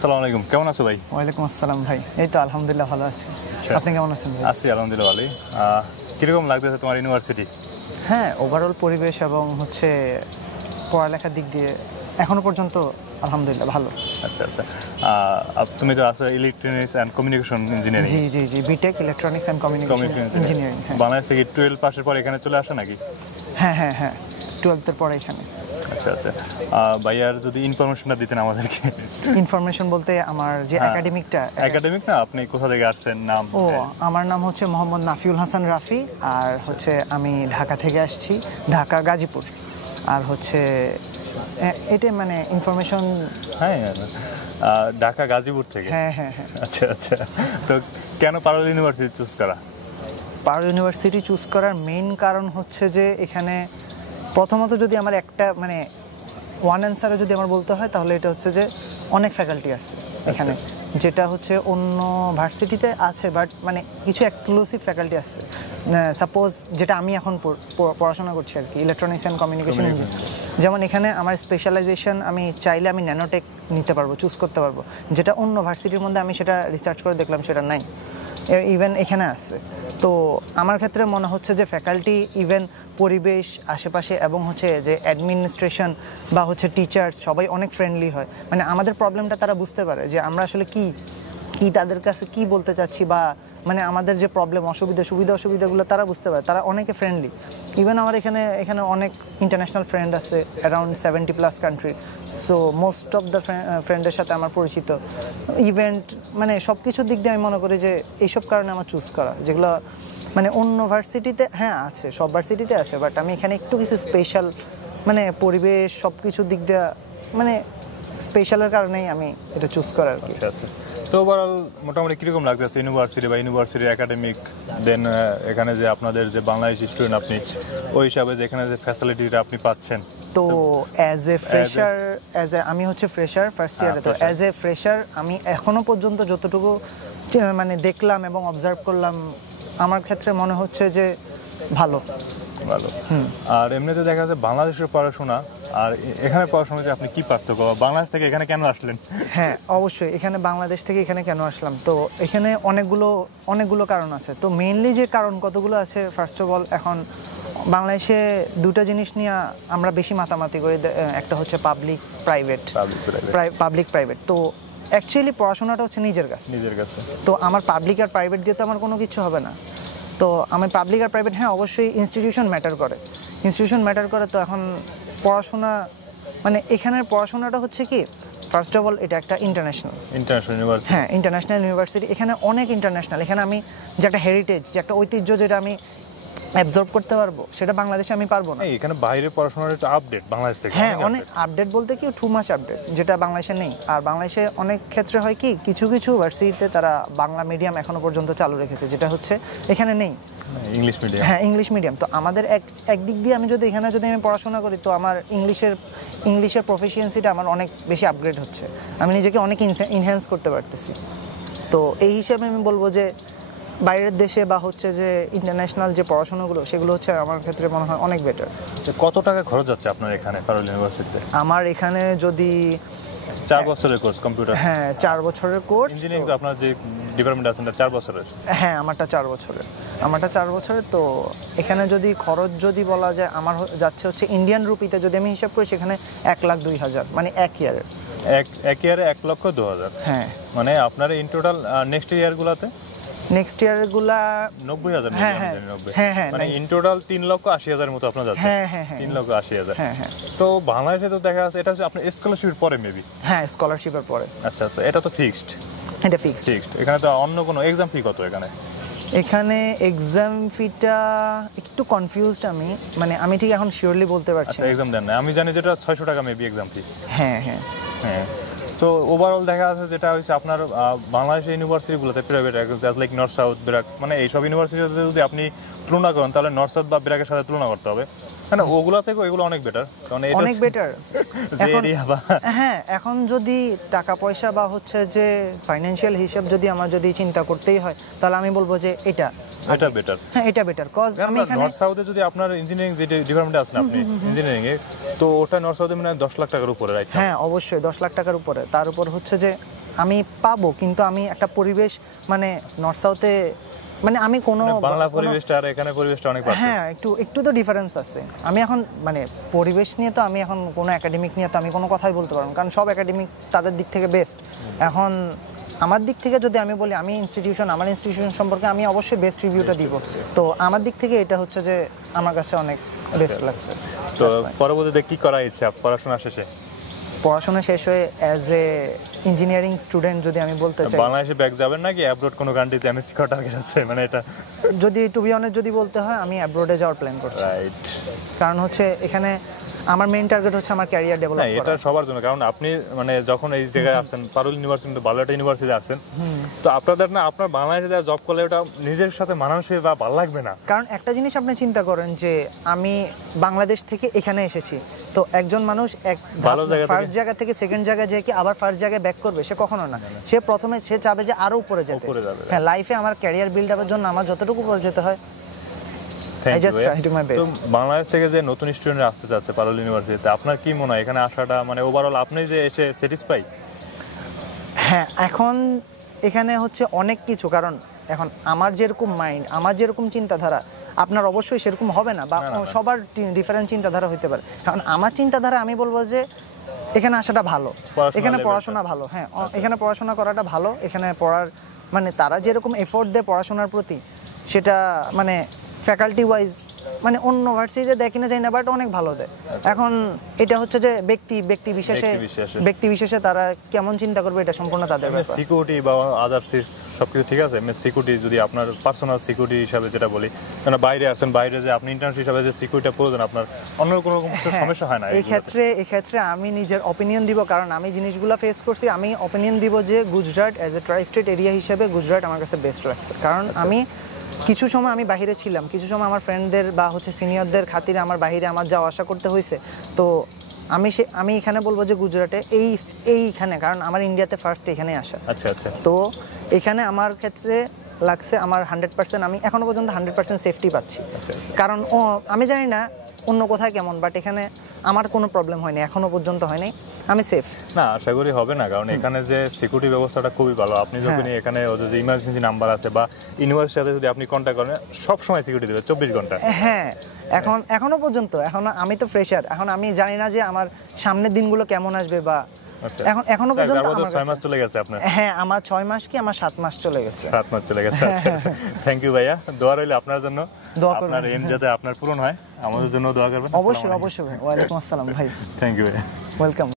আসসালামু আলাইকুম, কেমন আছো ভাই? ওয়ালাইকুম আসসালাম ভাই, এই তো আলহামদুলিল্লাহ ভালো আছি। আপনি কেমন আছেন ভাই? আছি আলহামদুলিল্লাহ ভালোই। কিরকম লাগতেছে তোমার ইউনিভার্সিটি? হ্যাঁ, ওভারঅল পরিবেশ এবং পড়ালেখার দিক দিয়ে এখনো পর্যন্ত আলহামদুলিল্লাহ ভালো। আচ্ছা আচ্ছা, তুমি তো আছো ইলেকট্রনিক্স অ্যান্ড কমিউনিকেশন ইঞ্জিনিয়ারিং। জি জি জি, BTech electronics and communication engineering. Bangladesh থেকে 12 পাশের পর এখানে চলে আসা নাকি? হ্যাঁ হ্যাঁ হ্যাঁ, 12th পরে এখানে। আচ্ছা আচ্ছা, ভাইয়ার যদি ইনফরমেশনটা দিতেন আমাদেরকে। ইনফরমেশন বলতে আমার যে একাডেমিক না, আপনি কোথা থেকে আসছেন, নাম? আমার নাম হচ্ছে মোহাম্মদ নাফিউল হাসান রাফি, আর আমি ঢাকা থেকে আসছি, ঢাকা গাজীপুর। আর এটা ইনফরমেশন। হ্যাঁ, ঢাকা গাজীপুর থেকে। হ্যাঁ হ্যাঁ হ্যাঁ। আচ্ছা আচ্ছা, তো কেন পারুল ইউনিভার্সিটি চুজ করা? পারুল ইউনিভার্সিটি চুজ করার মেইন কারণ হচ্ছে যে এখানে প্রথমত যদি আমার একটা ওয়ান অ্যান্সারে যদি আমার বলতে হয়, তাহলে এটা হচ্ছে যে অনেক ফ্যাকাল্টি আছে এখানে, যেটা অন্য ভার্সিটিতে আছে, বাট কিছু এক্সক্লুসিভ ফ্যাকাল্টি আছে। সাপোজ যেটা আমি এখন পড়াশোনা করছি আর কি, ইলেকট্রনিক্স অ্যান্ড কমিউনিকেশন ইঞ্জিনিয়ারিং। যেমন এখানে আমার স্পেশালাইজেশন আমি চাইলে আমি ন্যানোটেক নিতে পারবো, চুজ করতে পারবো, যেটা অন্য ভার্সিটির মধ্যে আমি সেটা রিসার্চ করে দেখলাম সেটা নাই, ইভেন এখানে আছে। তো আমার ক্ষেত্রে মনে হচ্ছে যে ফ্যাকাল্টি, ইভেন পরিবেশ আশেপাশে, এবং যে অ্যাডমিনিস্ট্রেশন বা টিচার্স সবাই অনেক ফ্রেন্ডলি হয়। আমাদের প্রবলেমটা তারা বুঝতে পারে যে আমরা আসলে কি তাদের কাছে কি বলতে চাচ্ছি, বা আমাদের যে প্রবলেম, অসুবিধাগুলো তারা বুঝতে পারে, তারা অনেকে ফ্রেন্ডলি। ইভেন আমার এখানে অনেক ইন্টারন্যাশনাল ফ্রেন্ড আছে, around 70+ country. So most of the ফ্রেন্ডের সাথে আমার পরিচিত। ইভেন্ট সব কিছুর দিক দিয়ে আমি মনে করি যে এইসব কারণে আমার চুজ করা, যেগুলো অন্য ভার্সিটিতে হ্যাঁ আছে, সব ভার্সিটিতে আছে, বাট আমি এখানে একটু কিছু স্পেশাল, পরিবেশ সব কিছুর দিক দিয়ে স্পেশালের কারণেই আমি এটা চুজ করার আর কি। আচ্ছা আচ্ছা, তো ওভারঅল মোটামুটি কীরকম লাগতেছে ইউনিভার্সিটি বা ইউনিভার্সিটির একাডেমিক, দেন এখানে যে আপনাদের যে বাংলাদেশি স্টুডেন্ট, আপনি ওই হিসাবে যে এখানে যে ফ্যাসিলিটিটা আপনি পাচ্ছেন? তো আমি ফ্রেশার ফার্স্ট ইয়ারে, তো অ্যাজ এ ফ্রেশার আমি এখনো পর্যন্ত যতটুকু দেখলাম এবং অবজার্ভ করলাম, আমার ক্ষেত্রে মনে হচ্ছে যে ভালো। আর এমনিতে দেখা যাচ্ছে বাংলাদেশের পড়াশোনা আর এখানে পড়াশোনাতে আপনি কি পার্থক্য, বাংলাদেশ থেকে এখানে কেন আসলেন? হ্যাঁ অবশ্যই, এখানে বাংলাদেশ থেকে এখানে কেন আসলাম, তো এখানে অনেকগুলো কারণ আছে। তো মেইনলি যে কারণ কতগুলো আছে, ফার্স্ট অফ অল, এখন বাংলাদেশে দুটো জিনিস নিয়ে আমরা বেশি মাতামাতি করি, একটা হচ্ছে পাবলিক প্রাইভেট। তো অ্যাকচুয়ালি পড়াশোনাটা হচ্ছে নিজের কাছে। তো আমার পাবলিক আর প্রাইভেট দিয়ে তো আমার কোনো কিছু হবে না। তো আমি পাবলিক আর প্রাইভেট, হ্যাঁ অবশ্যই ইনস্টিটিউশন ম্যাটার করে। তো এখন পড়াশোনা, এখানের পড়াশোনাটা হচ্ছে কি, ফার্স্ট অফ অল এটা একটা ইন্টারন্যাশনাল ইউনিভার্সিটি। হ্যাঁ, ইন্টারন্যাশনাল ইউনিভার্সিটি, এখানে অনেক ইন্টারন্যাশনাল। এখানে আমি যে একটা হেরিটেজ, যে একটা ঐতিহ্য, যেটা আমি অ্যাবজর্ব করতে পারবো, সেটা বাংলাদেশে আমি পারবো না। এখানে বাইরে পড়াশোনার একটু আপডেট বাংলাদেশ থেকে, হ্যাঁ অনেক আপডেট বলতে কি, টু মাচ আপডেট, যেটা বাংলাদেশে নেই। আর বাংলাদেশে অনেক ক্ষেত্রে হয় কি, কিছু ভার্সিটিতে তারা বাংলা মিডিয়াম এখনো পর্যন্ত চালু রেখেছে, যেটা এখানে নেই, ইংলিশ মিডিয়াম। হ্যাঁ ইংলিশ মিডিয়াম। তো আমাদের একদিক দিয়ে আমি এখানে আমি পড়াশোনা করি, তো আমার ইংলিশের প্রফিসিয়েন্সিটা আমার অনেক বেশি আপগ্রেড হচ্ছে, আমি নিজেকে অনেক ইনহ্যান্স করতে পারতেছি। তো এই হিসাবে আমি বলবো যে বাইরের দেশে বা যে ইন্টারন্যাশনাল যে পড়াশোনাগুলো, সেগুলো আমার ক্ষেত্রে মনে হয় অনেক বেটার। কত টাকা খরচ যাচ্ছে আপনার এখানে পারুল ইউনিভার্সিটিতে? আমার এখানে যদি 4 বছরের কোর্স কম্পিউটার। হ্যাঁ 4 বছরের কোর্স। ইঞ্জিনিয়ারিং তো আপনার যে ডিপার্টমেন্ট আছে 4 বছরের? হ্যাঁ আমারটা 4 বছরের। তো এখানে যদি খরচ বলা যায়, আমার যাচ্ছে ইন্ডিয়ান রুপিতে, যদি আমি হিসাব করি, সেখানে 1,02,000, এক ইয়ারের। এক ইয়ারে 1,02,000? হ্যাঁ, আপনার ইন টোটাল নেক্সট ইয়ারগুলোতে? নেক্সট ইয়ারগুলা 90,000। হ্যাঁ ইন টোটাল 3,80,000 মতো আপনার যাচ্ছে। হ্যাঁ 3,80,000। হ্যাঁ। তো বাংলাদেশে তো দেখা যাচ্ছে এটা হচ্ছে আপনার স্কলারশিপের পরে মেবি। হ্যাঁ স্কলারশিপের পরে। আচ্ছা আচ্ছা, এটা তো ফিক্সড? এটা ফিক্সড। এখানে তো অন্য কোনো এক্সাম ফি কত এখানে? এখানে এক্সাম ফিটা একটু কনফিউজড আমি, আমি ঠিক এখন শিওরলি বলতে পারছি না। এক্সাম দেন না? আমি জানি যেটা 600 টাকা মেবি এক্সাম ফি। হ্যাঁ। তো ওভারঅল দেখা যাচ্ছে যেটা হচ্ছে আপনার বাংলাদেশের ইউনিভার্সিটিগুলোতে private, just like North South, BRAC, এইসব ইউনিভার্সিটিতে যদি আপনি তুলনা করেন, তাহলে নর্থ সাউথ বা ব্র্যাকের সাথে তুলনা করতে হবে। ওগুলো থেকে এগুলো অনেক বেটার, কারণ এটা অনেক বেটার। হ্যাঁ, এখন যদি টাকা পয়সা বা যে ফাইন্যান্সিয়াল হিসাব আমার চিন্তা করতেই হয়, তাহলে আমি বলবো যে এটা বেটার। হ্যাঁ এটা বেটার, কজ আমি এখানে নর্থ সাউথে যদি আপনার ইঞ্জিনিয়ারিং যে ডিপার্টমেন্টে আছেন আপনি ইঞ্জিনিয়ারিং এ, তো ওটা নর্থ সাউথে 10 লাখ টাকার উপরে, রাইট? হ্যাঁ অবশ্যই 10 লাখ টাকার উপরে। তার উপর যে আমি পাবো, কিন্তু আমি একটা পরিবেশ মানে নর্থ সাউথে মানে আমি কোনো বাংলা পরিবেশটা আর এখানে পরিবেশটা অনেক পার্থক্য। হ্যাঁ একটু তো ডিফারেন্স আছে। আমি এখন মানে পরিবেশ নিয়ে তো আমি এখন কোনো একাডেমিক নিয়ে তো আমি কোনো কথাই বলতে পারবো না, কারণ সব একাডেমিক তাদের দিক থেকে বেস্ট। এখন আমার দিক থেকে যদি আমি বলি, আমি আমার ইনস্টিটিউশন সম্পর্কে আমি অবশ্যই বেস্ট রিভিউটা দিব। তো আমার দিক থেকে এটা হচ্ছে যে আমার কাছে অনেক বেস্ট লাগছে। তো পরবর্তীতে কি করা ইচ্ছা পড়াশোনা শেষে? পড়াশোনা শেষ হয়ে অ্যাজ এ ইঞ্জিনিয়ারিং স্টুডেন্ট যদি আমি বলতে চাই, বাংলাদেশে ব্যাক যাবেন নাকি অ্যাব্রোড কোনো কান্ট্রিতে এমএসসি করার টার্গেট আছে, মানে এটা যদি টু বি অনেস্ট যদি বলতে হয় আমি অ্যাব্রোডে যাওয়ার প্ল্যান করছি। রাইট। কারণ হচ্ছে এখানে আমার মেইন টার্গেট হচ্ছে আমার ক্যারিয়ার ডেভেলপ না, এটা সবার জন্য, কারণ আপনি মানে যখন এই জায়গায় আসছেন পারুল ইউনিভার্সিটি, ভালো একটা ইউনিভার্সিটিতে আসছেন, তো আপনাদের না আপনার বাংলাদেশে জব করলে ওটা নিজের সাথে মানানসই বা ভালো লাগবে না। কারণ একটা জিনিস আপনি চিন্তা করেন যে আমি বাংলাদেশ থেকে এখানে এসেছি, তো একজন মানুষ ফার্স্ট জায়গা থেকে সেকেন্ড জায়গায় যায় কি আবার ফার্স্ট জায়গায় ব্যাক করবে? সে কখনো না। সে প্রথমে সে চাবে যে আরো উপরে যেতে। হ্যাঁ, লাইফে আমার ক্যারিয়ার বিল্ড আপের জন্য আমার যতটুকু উপরে যেতে হয়। তো বাংলাদেশ থেকে যে নতুন স্টুডেন্ট আসতে চাচ্ছে পারুল ইউনিভার্সিটিতে, আপনার কি মনে হয় এখানে আসাটা মানে ওভারঅল আপনি যে এসে স্যাটিসফাই? হ্যাঁ, এখন এখানে হচ্ছে অনেক কিছু, কারণ এখন আমার যেরকম মাইন্ড, আমার যেরকম চিন্তাধারা আপনার অবশ্যই সেরকম হবে না, বা সবার ডিফারেন্ট চিন্তাধারা হইতে পারে। কারণ আমার চিন্তাধারা আমি বলবো যে এখানে আসাটা ভালো, এখানে পড়াশোনা ভালো। হ্যাঁ, এখানে পড়াশোনা করাটা ভালো। এখানে পড়ার মানে তারা যেরকম এফোর্ট দেয় পড়াশোনার প্রতি, সেটা মানে ফ্যাকাল্টি ওয়াইজ মানে অন্য ভার্সিটিতে দেয় কিনা জানি না, বাট অনেক ভালো দেয়। এখন এটা হচ্ছে যে ব্যক্তি বিশেষে তারা কেমন চিন্তা করবে এটা সম্পূর্ণ তাদের ব্যাপার। সিকিউরিটি বা আদার সবকিছু ঠিক আছে। সিকিউরিটি যদি আপনার পার্সোনাল সিকিউরিটি হিসাবে যেটা বলি, কারণ বাইরে আসেন, বাইরে যে আপনি ইন্টার্নশিপ হিসাবে যে সিকিউরিটিটা প্রয়োজন আপনার, অন্য কোনো রকম সমস্যা হয় না এই ক্ষেত্রে আমি নিজের অপিনিয়ন দিব, কারণ আমি জিনিসগুলো ফেস করছি। আমি অপিনিয়ন দিব যে Gujarat as a try state area হিসেবে গুজরাট আমার কাছে বেস্ট লাগছে। কারণ আমি কিছু সময় আমি বাইরে ছিলাম, কিছু সময় আমার ফ্রেন্ডদের বা হচ্ছে সিনিয়রদের খাতিরে আমার বাইরে আমার যাওয়া আসা করতে হয়েছে। তো আমি এখানে বলবো যে গুজরাটে এইখানে, কারণ আমার ইন্ডিয়াতে ফার্স্ট এখানে আসা। আচ্ছা আচ্ছা। তো এখানে আমার ক্ষেত্রে লাগছে আমার 100%, আমি এখনো পর্যন্ত 100% সেফটি পাচ্ছি। কারণ আমি জানি না অন্য কোথায় কেমন, বাট এখানে আমার কোনো প্রবলেম হয়নি, এখনো পর্যন্ত হয়নি, আমি সেফ। না, আশা করি হবে না, কারণ এখানে যে সিকিউরিটি ব্যবস্থাটা খুবই ভালো। আপনি যখন এখানে যদি ইমার্জেন্সি নাম্বার আছে বা ইউনিভার্সিটির সাথে যদি আপনি কন্ট্যাক্ট করেন, সব সময় সিকিউরিটি দেবে 24 ঘন্টা। হ্যাঁ, এখনো পর্যন্ত আমি তো ফ্রেশার, এখন আমি জানি না যে আমার সামনের দিনগুলো কেমন আসবে, বা এখনো পর্যন্ত আমার 6 মাস চলে গেছে আপনার। হ্যাঁ, আমার 6 মাস কি আমার 7 মাস চলে গেছে। 7 মাস চলে গেছে। থ্যাংক ইউ ভাইয়া, দোয়া রইল আপনার জন্য, আপনার এম যাতে আপনার পূরণ হয়, আমাদের জন্য দোয়া করবেন। অবশ্যই ভাই। ওয়ালাইকুম আসসালাম ভাই। থ্যাংক ইউ ভাইয়া, ওয়েলকাম।